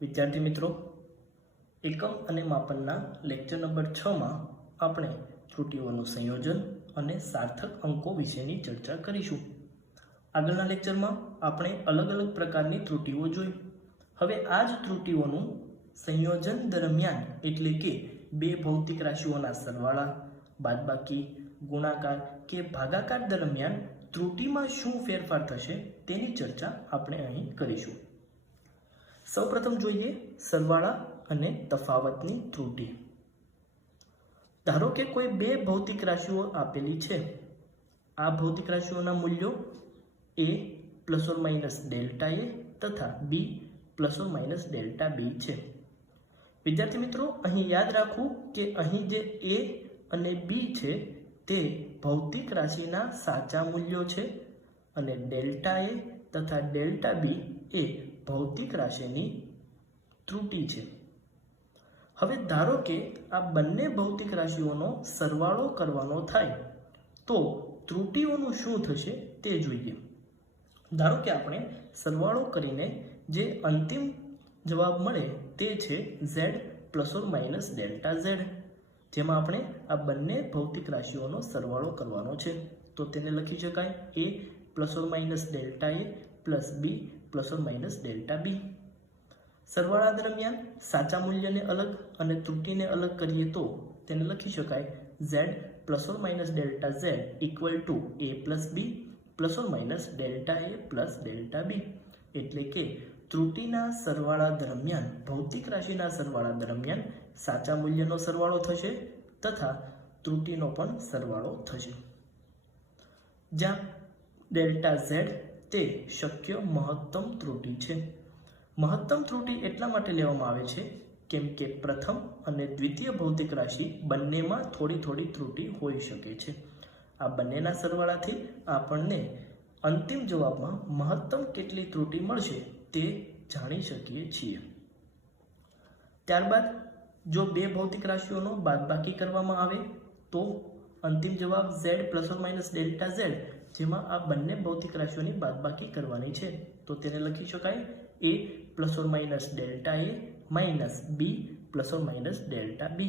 વિદ્યાર્થી મિત્રો, એકમ અને માપનના લેક્ચર નંબર 6 માં આપણે ત્રુટીઓનું સંયોજન અને સાર્થક અંકો વિશેની ચર્ચા કરીશું. આગળના લેક્ચરમાં આપણે અલગ અલગ પ્રકારની ત્રુટીઓ જોઈ. હવે આ જ ત્રુટીઓનું સંયોજન દરમિયાન એટલે કે બે ભૌતિક રાશિઓના સરવાળા, બાદબાકી, ગુણાકાર કે ભાગાકાર દરમિયાન ત્રુટીમાં શું ફેરફાર થશે તેની ચર્ચા આપણે અહીં કરીશું. સૌપ્રથમ જોઈએ સરવાળા અને તફાવતની ત્રુટી. ધારો કે કોઈ બે ભૌતિક રાશિઓ આપેલી છે. આ ભૌતિક રાશિઓના મૂલ્યો a plus or minus delta a તથા b plus or minus delta b છે. વિદ્યાર્થી મિત્રો, અહીં યાદ રાખવું કે અહીં જે a અને b છે તે ભૌતિક રાશિના સાચા મૂલ્યો છે અને ડેલ્ટા a તથા ડેલ્ટા b એ ભૌતિક રાશિની ત્રુટી છે. હવે ધારો કે આ બંને ભૌતિક રાશિઓનો સરવાળો કરવાનો થાય તો ત્રુટીઓનું શું થશે તે જોઈએ. ધારો કે આપણે સરવાળો કરીને જે અંતિમ જવાબ મળે તે છે z plus or minus delta z, જેમાં આપણે આ બંને ભૌતિક રાશિઓનો સરવાળો કરવાનો છે. તો તેને લખી શકાય a plus or minus delta a plus b plus or minus delta b. સરવાળા દરમિયાન સાચા મૂલ્યને અલગ અને ત્રુટીને અલગ કરીએ તો તેને લખી શકાય z plus or minus delta z equal to a plus b plus or minus delta a plus delta b. એટલે કે ત્રુટીના સરવાળા દરમિયાન ભૌતિક રાશિના સરવાળા દરમિયાન સાચા મૂલ્યનો સરવાળો થશે તથા ત્રુટીનો પણ સરવાળો થશે, જ્યાં ડેલ્ટા z તે શક્ય મહત્તમ ત્રુટી છે. મહત્તમ ત્રુટી એટલા માટે લેવામાં આવે છે કેમ કે પ્રથમ અને દ્વિતીય ભૌતિક રાશિ બંનેમાં થોડી થોડી ત્રુટી હોઈ શકે છે. આ બંનેના સરવાળાથી આપણને અંતિમ જવાબમાં મહત્તમ કેટલી ત્રુટી મળશે તે જાણી શકીએ છીએ. ત્યારબાદ જો બે ભૌતિક રાશિઓનો બાદબાકી કરવામાં આવે તો અંતિમ જવાબ z plus or minus delta z, જેમાં આ બંને ભૌતિક રાશિઓની બાદબાકી કરવાની છે તો તેને લખી શકાય a plus or minus delta a minus b plus or minus delta b.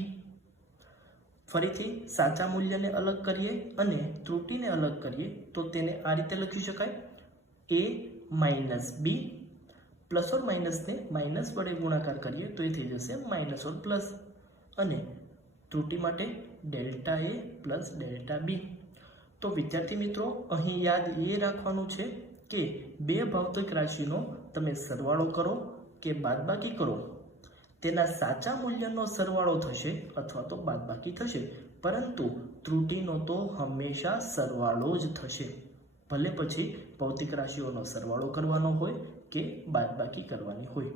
ફરીથી સાચા મૂલ્યને અલગ કરીએ અને ત્રુટીને અલગ કરીએ તો તેને આ રીતે લખી શકાય a minus b plus or minus minus વડે ગુણાકાર કરીએ તો એ થઈ જશે માઇનસ ઓર પ્લસ, અને ત્રુટી માટે delta a plus delta b. તો વિદ્યાર્થી મિત્રો, અહીં યાદ એ રાખવાનું છે કે બે ભૌતિક રાશિનો તમે સરવાળો કરો કે બાદબાકી કરો તેના સાચા મૂલ્યનો સરવાળો થશે અથવા તો બાદબાકી થશે, પરંતુ ત્રુટીનો તો હંમેશા સરવાળો જ થશે, ભલે પછી ભૌતિક રાશિઓનો સરવાળો કરવાનો હોય કે બાદબાકી કરવાની હોય.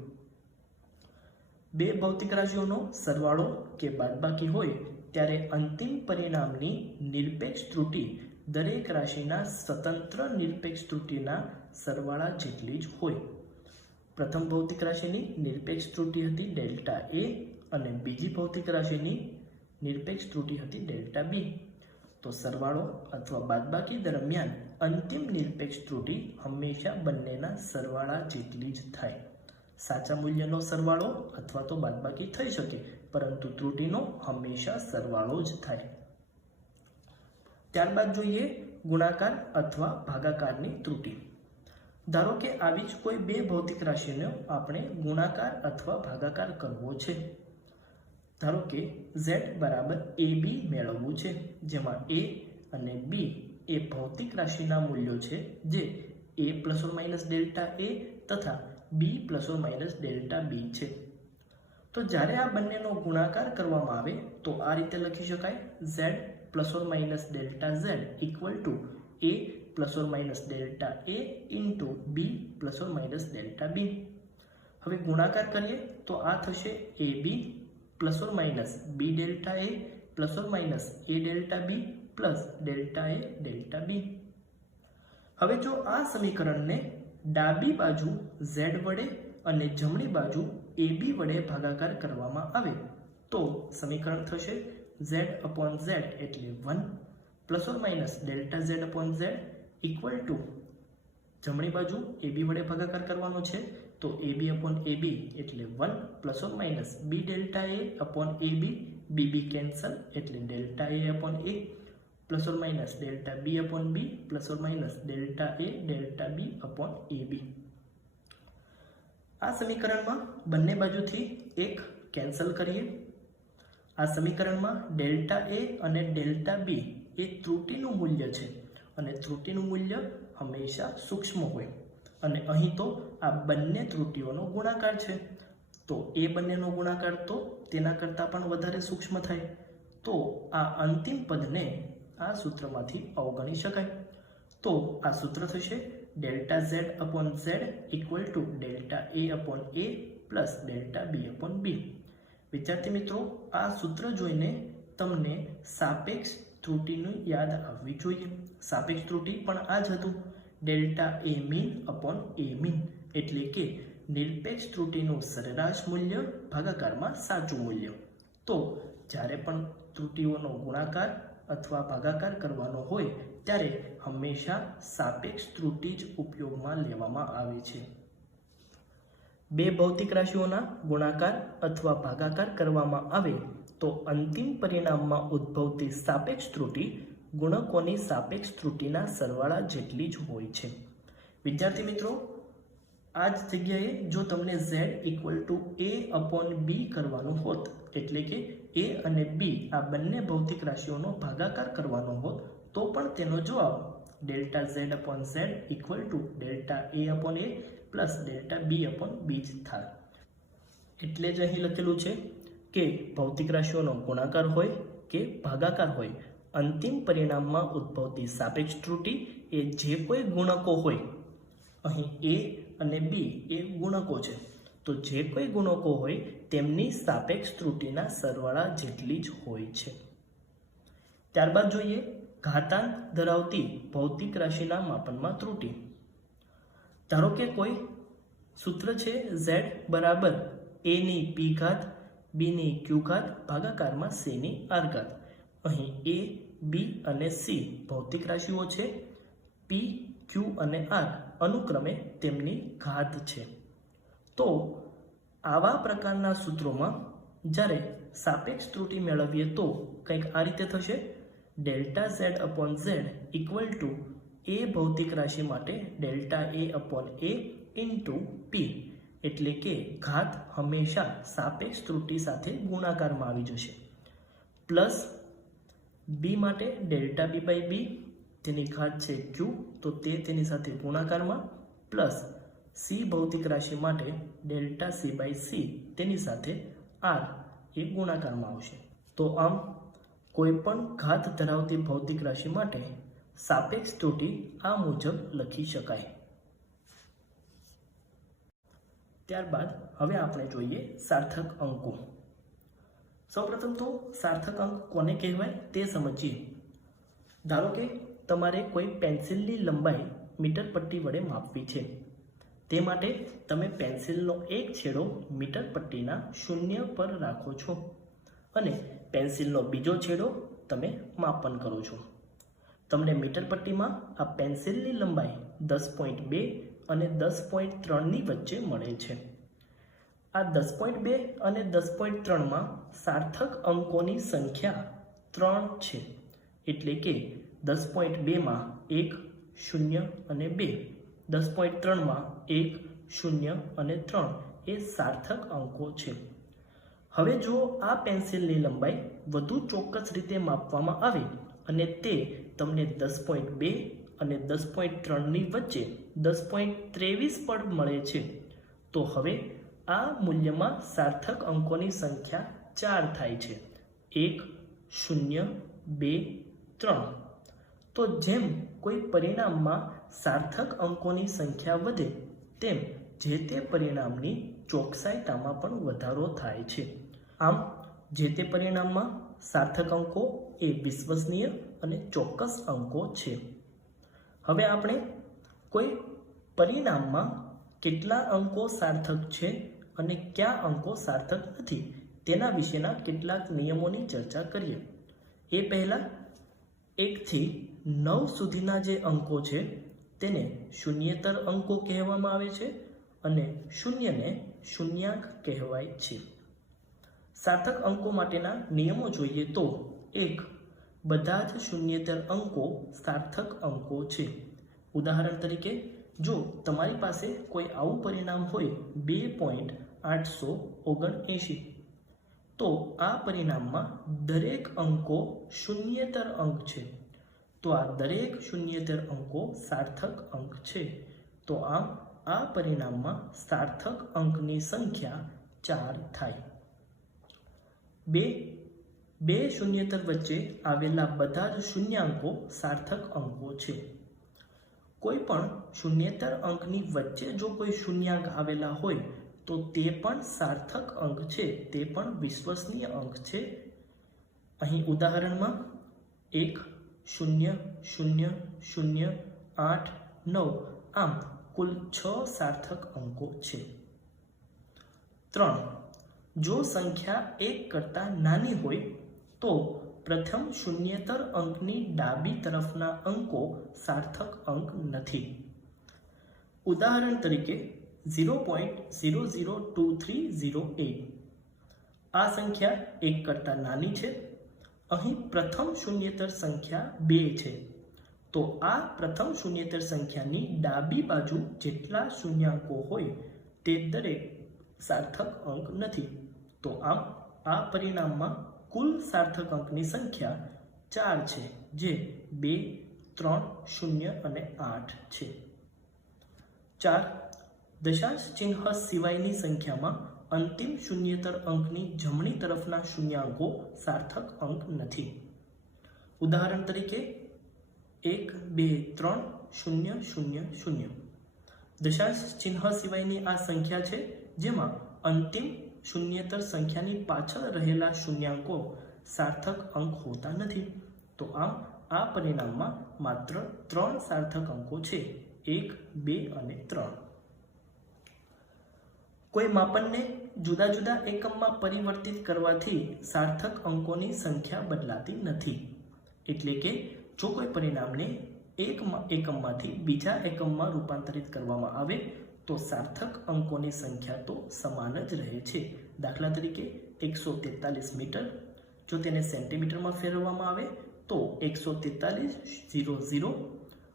બે ભૌતિક રાશિઓનો સરવાળો કે બાદબાકી હોય ત્યારે અંતિમ પરિણામની નિરપેક્ષ ત્રુટી દરેક રાશિના સ્વતંત્ર નિરપેક્ષ ત્રુટીના સરવાળા જેટલી જ હોય. પ્રથમ ભૌતિક રાશિની નિરપેક્ષ ત્રુટી હતી ડેલ્ટા a અને બીજી ભૌતિક રાશિની નિરપેક્ષ ત્રુટી હતી ડેલ્ટા b. તો સરવાળો અથવા બાદબાકી દરમિયાન અંતિમ નિરપેક્ષ ત્રુટી હંમેશા બંનેના સરવાળા જેટલી જ થાય. સાચા મૂલ્યનો સરવાળો અથવા તો બાદબાકી થઈ શકે, પરંતુ ત્રુટીનો હંમેશા સરવાળો જ થાય. ત્યારબાદ જોઈએ ગુણાકાર અથવા ભાગાકારની ત્રુટી. ધારો કે આવી જ કોઈ બે ભૌતિક રાશિનો આપણે ગુણાકાર અથવા ભાગાકાર કરવો છે. ધારો કે z બરાબર ab મેળવવું છે, જેમાં a અને b એ ભૌતિક રાશિના મૂલ્યો છે જે a plus or minus delta a તથા b plus or minus delta b છે. તો જ્યારે આ બંનેનો ગુણાકાર કરવામાં આવે તો આ રીતે લખી શકાય z plus or minus delta z equal to a plus or minus delta a into b plus or minus delta b. હવે ગુણાકાર કરીએ તો આ થશે ab plus or minus b delta a plus or minus a delta b plus delta a delta b. હવે જો આ સમીકરણને ડાબી બાજુ z વડે અને જમણી બાજુ ab વડે ભાગાકાર કરવામાં આવે તો સમીકરણ થશે z અપોન z એટલે 1 plus or minus delta z upon z equal to જમણી બાજુ ab વડે ભાગાકાર કરવાનો છે તો AB upon AB એટલે 1 plus or minus B delta A upon AB, BB cancel એટલે delta A upon A plus or minus delta B upon B plus or minus delta A delta B upon AB. આ સમીકરણમાં બંને બાજુથી એક cancel કરીએ. આ સમીકરણમાં delta A અને ડેલ્ટા B એ ત્રુટિનું મૂલ્ય છે અને ત્રુટિનું મૂલ્ય હંમેશા સૂક્ષ્મ હોય અને અહીં તો આ બંને ત્રુટિઓનો ગુણાકાર છે, તો એ બંનેનો ગુણાકાર તો તેના કરતાં પણ વધારે સૂક્ષ્મ થાય, તો આ અંતિમ પદને આ સૂત્રમાંથી અવગણી શકાય. તો આ સૂત્ર થશે delta Z upon Z equal to delta A upon A plus delta B upon B. વિદ્યાર્થી મિત્રો, આ સૂત્ર જોઈને તમને સાપેક્ષ ત્રુટિની યાદ આવવી જોઈએ. સાપેક્ષ ત્રુટિ પણ આ જ હતું, delta A mean upon A mean, એટલે કે નિરપેક્ષ ત્રુટિનું સરેરાશ મૂલ્ય ભાગાકારમાં સાચું મૂલ્ય. તો જ્યારે પણ ત્રુટિઓનો ગુણાકાર અથવા ભાગાકાર કરવાનો હોય ત્યારે હંમેશા સાપેક્ષ ત્રુટિ જ ઉપયોગમાં લેવામાં આવે છે. બે ભૌતિક રાશિઓના ગુણાકાર અથવા ભાગાકાર કરવામાં આવે તો અંતિમ પરિણામમાં ઉદ્ભવતી સાપેક્ષ ત્રુટિ ગુણકોની સાપેક્ષ ત્રુટિના સરવાળા જેટલી જ હોય છે. વિદ્યાર્થી મિત્રો, આ જ જગ્યાએ જો તમને Z equal to A upon B કરવાનું હોત, એટલે કે A અને B આ બંને ભૌતિક રાશિઓનો ભાગાકાર કરવાનો હોત, તો પણ તેનો જવાબ delta Z upon Z equal to delta A upon A plus delta B upon B જ થાય. એટલે જ અહીં લખેલું છે કે ભૌતિક રાશિઓનો ગુણાકાર હોય કે ભાગાકાર હોય, અંતિમ પરિણામમાં ઉદ્ભવતી સાપેક્ષ ત્રુટિ એ જે કોઈ ગુણકો હોય, અહીં A અને B એ ગુણકો છે, તો જે કોઈ ગુણકો હોય તેમની સાપેક્ષ ત્રુટિના સરવાળા જેટલી જ હોય છે. ત્યારબાદ જોઈએ ઘાતાંક ધરાવતી ભૌતિક રાશિના માપનમાં ત્રુટિ. ધારો કે કોઈ સૂત્ર છે Z બરાબર A ની P ઘાત B ની Q ઘાત ભાગાકારમાં C ની R ઘાત. અહીં A, B અને C ભૌતિક રાશિઓ છે, P, Q અને R અનુક્રમે તેમની ઘાત છે. તો આવા પ્રકારના સૂત્રોમાં જ્યારે સાપેક્ષ ત્રુટિ મેળવીએ તો કંઈક આ રીતે થશે, delta Z upon Z equal to A ભૌતિક રાશિ માટે delta A upon A into P, એટલે કે ઘાત હંમેશા સાપેક્ષ ત્રુટિ સાથે ગુણાકારમાં આવી જશે, પ્લસ B માટે ડેલ્ટા B બાય B, તેની ઘાત છે Q, તો તે તેની સાથે ગુણાકારમાં, પ્લસ C ભૌતિક રાશિ માટે ડેલ્ટા C બાય C, તેની સાથે R એ ગુણાકારમાં આવશે. તો આમ કોઈ પણ ઘાત ધરાવતી ભૌતિક રાશિ માટે સાપેક્ષ ત્રુટિ આ મુજબ લખી શકાય. ત્યારબાદ હવે આપણે જોઈએ સાર્થક અંકો. સૌપ્રથમ તો સાર્થક અંક કોને કહેવાય તે સમજીએ. ધારો કે તમારે કોઈ પેન્સિલની લંબાઈ મીટર પટ્ટી વડે માપવી છે. તે માટે તમે પેન્સિલનો એક છેડો મીટર પટ્ટીના 0 પર રાખો છો અને પેન્સિલનો બીજો છેડો તમે માપન કરો છો. તમને મીટર પટ્ટીમાં આ પેન્સિલની લંબાઈ 10.2 અને 10.3ની વચ્ચે મળે છે. આ 10.2 અને 10.3માં સાર્થક અંકોની સંખ્યા 3 છે, એટલે કે 10.2માં 1, 0 અને 2, 10.3માં 1, 0 અને 3 એ સાર્થક અંકો છે. હવે જો આ પેન્સિલની લંબાઈ વધુ ચોક્કસ રીતે માપવામાં આવે અને તે તમને 10.2 અને 10.3ની વચ્ચે 10.23 પર મળે છે, તો હવે આ મૂલ્યમાં સાર્થક અંકોની સંખ્યા 4 થાય છે, 1, 0, 2, 3. તો જેમ કોઈ પરિણામમાં સાર્થક અંકોની સંખ્યા વધે તેમ જે તે પરિણામની ચોકસાઈતામાં પણ વધારો થાય છે. આમ જે તે પરિણામમાં સાર્થક અંકો એ વિશ્વસનીય અને ચોક્કસ અંકો છે. હવે આપણે કોઈ પરિણામમાં કેટલા અંકો સાર્થક છે અને કયા અંકો સાર્થક નથી તેના વિશેના કેટલાક નિયમોની ચર્ચા કરીએ. એ પહેલાં 1 થી 9 સુધીના જે અંકો છે તેને શૂન્યેતર અંકો કહેવામાં આવે છે અને શૂન્યને શૂન્યાંક કહેવાય છે. સાર્થક અંકો માટેના નિયમો જોઈએ તો 1. બધા જ શૂન્યેતર અંકો સાર્થક અંકો છે. ઉદાહરણ તરીકે જો તમારી પાસે કોઈ આવું પરિણામ હોય 2.879, તો આ પરિણામમાં દરેક અંકો શૂન્યેતર અંક છે, તો આ દરેક શૂન્યેતર અંકો સાર્થક અંક છે. તો આમ આ પરિણામમાં સાર્થક અંકની સંખ્યા 4 થાય. 2 શૂન્યેતર વચ્ચે આવેલા બધા જ શૂન્યાંકો સાર્થક અંકો છે. કોઈ પણ શૂન્યેતર અંકની વચ્ચે જો કોઈ શૂન્યાંક આવેલા હોય તો તે પણ સાર્થક અંક છે, તે પણ વિશ્વસનીય અંક છે. અહીં ઉદાહરણમાં 1, 0, 0, 0, 8, 9 આમ કુલ 6 સાર્થક અંકો છે. 3. જો સંખ્યા 1 કરતાં નાની હોય તો પ્રથમ શૂન્યેતર અંકની ડાબી તરફના અંકો સાર્થક અંક નથી. ઉદાહરણ તરીકે 0.002308 આ સંખ્યા 1 કરતાં નાની છે. અહીં પ્રથમ શૂન્યેતર સંખ્યા 2 છે, તો આ પ્રથમ શૂન્યેતર સંખ્યાની ડાબી બાજુ જેટલા શૂન્યાંકો હોય તે દરેક સાર્થક અંક નથી. તો આમ આ પરિણામમાં કુલ સાર્થક અંકની સંખ્યા 4 છે, જે 2, 3, 0 અને 8 છે. 4. દશાંશ ચિહ્ન સિવાયની સંખ્યામાં અંતિમ શૂન્યેતર અંકની જમણી તરફના શૂન્યાંકો સાર્થક અંક નથી. ઉદાહરણ તરીકે 1, 2, 3, 0, 0, 0 દશાંશ ચિહ્ન સિવાયની આ સંખ્યા છે જેમાં અંતિમ શૂન્યેતર સંખ્યાની પાછળ રહેલા શૂન્યાંકો સાર્થક અંક હોતા નથી. તો આમ આ પરિણામમાં માત્ર 3 સાર્થક અંકો છે, 1, 2 અને 3. કોઈ માપનને જુદા જુદા એકમમાં પરિવર્તિત કરવાથી સાર્થક અંકોની સંખ્યા બદલાતી નથી. એટલે કે જો કોઈ પરિણામને એક એકમમાંથી બીજા એકમમાં રૂપાંતરિત કરવામાં આવે તો સાર્થક અંકોની સંખ્યા તો સમાન જ રહે છે. દાખલા તરીકે 143 મીટર, જો તેને સેન્ટીમીટરમાં ફેરવવામાં આવે તો 143,000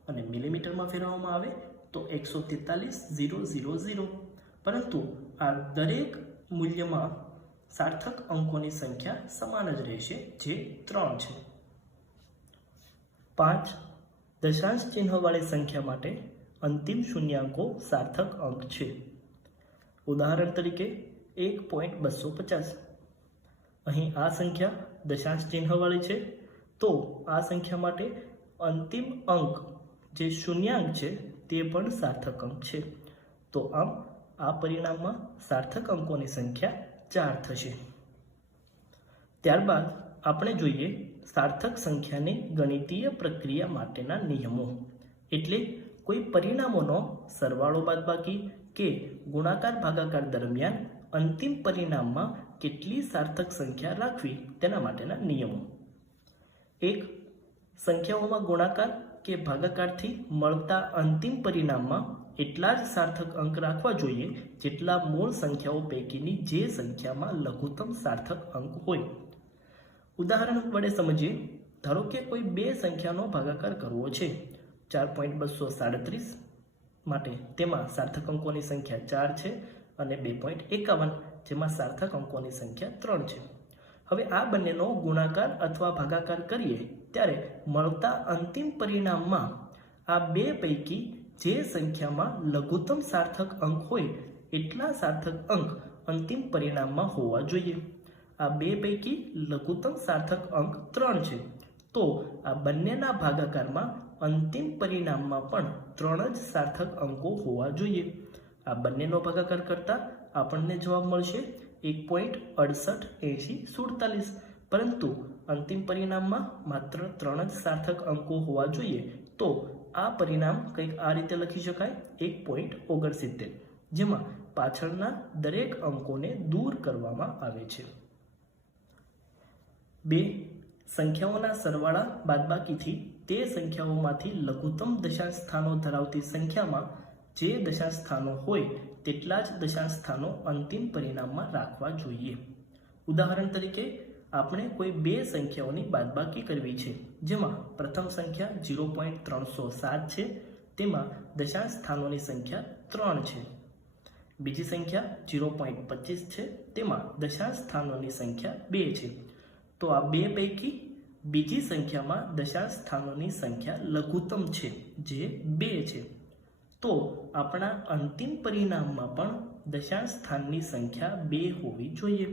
અને મિલીમીટરમાં ફેરવવામાં આવે તો 143,000. પરંતુ આ દરેક મૂલ્યમાં સાર્થક અંકોની સંખ્યા સમાન જ રહેશે, જે 3 છે. 5. દશાંશ ચિહ્નવાળી સંખ્યા માટે અંતિમ શૂન્યાંકો સાર્થક અંક છે. ઉદાહરણ તરીકે 1.250. અહીં આ સંખ્યા દશાંશ ચિહ્નવાળી છે, તો આ સંખ્યા માટે અંતિમ અંક જે શૂન્યાંક છે તે પણ સાર્થક અંક છે. તો આમ આ પરિણામમાં સાર્થક અંકોની સંખ્યા 4 થશે. ત્યારબાદ આપણે જોઈએ સાર્થક સંખ્યાની ગણિતીય પ્રક્રિયા માટેના નિયમો. એટલે કોઈ પરિણામોનો સરવાળો બાદબાકી કે ગુણાકાર ભાગાકાર દરમિયાન અંતિમ પરિણામમાં કેટલી સાર્થક સંખ્યા રાખવી તેના માટેના નિયમો. 1. સંખ્યાઓમાં ગુણાકાર કે ભાગાકારથી મળતા અંતિમ પરિણામમાં એટલા જ સાર્થક અંક રાખવા જોઈએ જેટલા મૂળ સંખ્યાઓ પૈકીની જે સંખ્યામાં લઘુત્તમ સાર્થક અંક હોય. ઉદાહરણ વડે સમજીએ. ધારો કે કોઈ બે સંખ્યાનો ભાગાકાર કરવો છે. 4.237 માટે તેમાં સાર્થક અંકોની સંખ્યા 4 છે અને 2.51 જેમાં સાર્થક અંકોની સંખ્યા 3 છે. હવે આ બંનેનો ગુણાકાર અથવા ભાગાકાર કરીએ ત્યારે મળતા અંતિમ પરિણામમાં આ બે પૈકી જે સંખ્યામાં લઘુત્તમ સાર્થક અંક હોય એટલા સાર્થક અંક અંતિમ પરિણામમાં હોવા જોઈએ. આ બે પૈકી લઘુત્તમ સાર્થક અંક 3 છે, તો આ બંનેના ભાગાકારમાં અંતિમ પરિણામમાં પણ 3 જ સાર્થક અંકો હોવા જોઈએ. આ બંનેનો ભાગાકાર કરતા આપણને જવાબ મળશે 1.688047, પરંતુ અંતિમ પરિણામમાં માત્ર 3 જ સાર્થક અંકો હોવા જોઈએ. તો આ પરિણામ કંઈક આ રીતે લખી શકાય 1.69, જેમાં પાછળના દરેક અંકોને દૂર કરવામાં આવે છે. 2. સંખ્યાઓના સરવાળા બાદબાકીથી તે સંખ્યાઓમાંથી લઘુત્તમ દશાંશ સ્થાનો ધરાવતી સંખ્યામાં જે દશાંશ સ્થાનો હોય તેટલા જ દશાંશ સ્થાનો અંતિમ પરિણામમાં રાખવા જોઈએ. ઉદાહરણ તરીકે આપણે કોઈ બે સંખ્યાઓની બાદબાકી કરવી છે, જેમાં પ્રથમ સંખ્યા 0.307 છે, તેમાં દશાંશ સ્થાનોની સંખ્યા 3 છે. બીજી સંખ્યા 0.25 છે, તેમાં દશાંશ સ્થાનોની સંખ્યા 2 છે. તો આ બે પૈકી બીજી સંખ્યામાં દશાંશ સ્થાનોની સંખ્યા લઘુત્તમ છે, જે 2 છે. તો આપણા અંતિમ પરિણામમાં પણ દશાંશ સ્થાનની સંખ્યા 2 હોવી જોઈએ.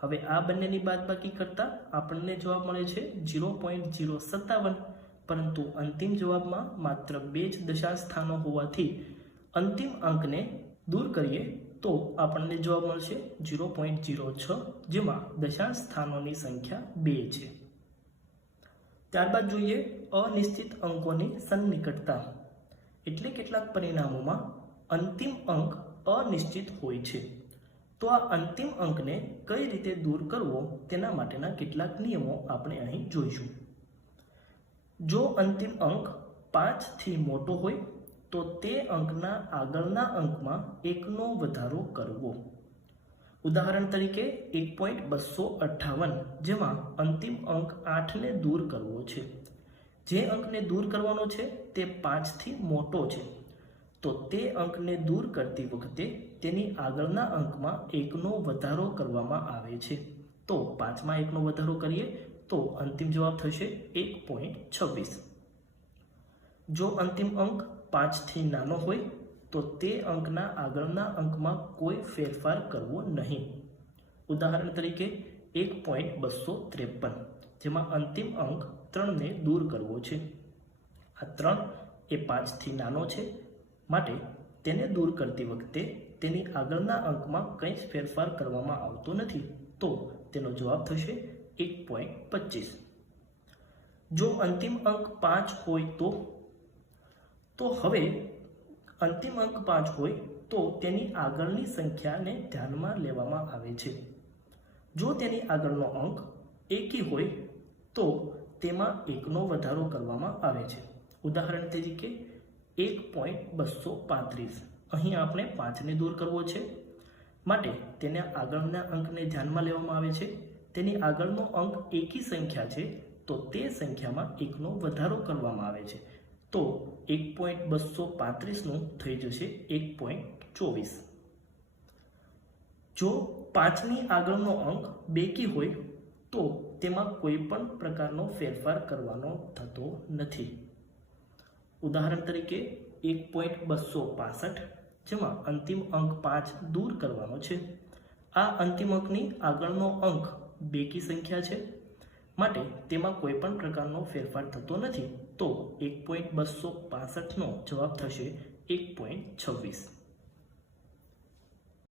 હવે આ બંનેની બાદબાકી કરતા આપણને જવાબ મળે છે 0.057, પરંતુ અંતિમ જવાબમાં માત્ર 2 જ દશાંશ સ્થાનો હોવાથી અંતિમ અંકને દૂર કરીએ તો આપણને જવાબ મળશે 0.06, જેમાં દશાંશ સ્થાનોની સંખ્યા 2 છે. ત્યારબાદ જોઈએ અનિશ્ચિત અંકોની સન્નિકટતા. એટલે કેટલાક પરિણામોમાં અંતિમ અંક અનિશ્ચિત હોય છે. તો આ અંતિમ અંકને કઈ રીતે દૂર કરવો તેના માટેના કેટલાક નિયમો આપણે અહીં જોઈશું. જો અંતિમ અંક 5 થી મોટો હોય તો તે અંકના આગળના અંકમાં 1નો વધારો કરવો. ઉદાહરણ તરીકે 1.258, જેમાં અંતિમ અંક 8ને દૂર કરવો છે. જે અંકને દૂર કરવાનો છે તે 5 થી મોટો છે, તો તે અંકને દૂર કરતી વખતે તેની આગળના અંકમાં 1નો વધારો કરવામાં આવે છે. તો 5માં 1નો વધારો કરીએ તો અંતિમ જવાબ થશે 1.26. જો અંતિમ અંક 5 થી નાનો હોય તો તે અંકના આગળના અંકમાં કોઈ ફેરફાર કરવો નહીં. ઉદાહરણ તરીકે 1.253, જેમાં અંતિમ અંક 3ને દૂર કરવો છે. આ 3 એ 5 થી નાનો છે, માટે તેને દૂર કરતી વખતે તેની આગળના અંકમાં કંઈ જ ફેરફાર કરવામાં આવતો નથી. તો તેનો જવાબ થશે 1.25. જો અંતિમ અંક 5 હોય તો હવે અંતિમ અંક 5 હોય તો તેની આગળની સંખ્યાને ધ્યાનમાં લેવામાં આવે છે. જો તેની આગળનો અંક એકી હોય તો તેમાં 1નો વધારો કરવામાં આવે છે. ઉદાહરણ તરીકે 1.235. અહીં આપણે 5ને દૂર કરવો છે, માટે તેના આગળના અંકને ધ્યાનમાં લેવામાં આવે છે. તેની આગળનો અંક એકી સંખ્યા છે, તો તે સંખ્યામાં 1નો વધારો કરવામાં આવે છે. તો 1.235નું થઈ જશે 1.24. જો 5ની આગળનો અંક બેકી હોય તો તેમાં કોઈ પણ પ્રકારનો ફેરફાર કરવાનો થતો નથી. ઉદાહરણ તરીકે 1.265, જેમાં અંતિમ અંક 5 દૂર કરવાનો છે. આ અંતિમ અંકની આગળનો અંક બેકી સંખ્યા છે, માટે તેમાં કોઈ પણ પ્રકારનો ફેરફાર થતો નથી. તો 1.265નો જવાબ થશે 1.26.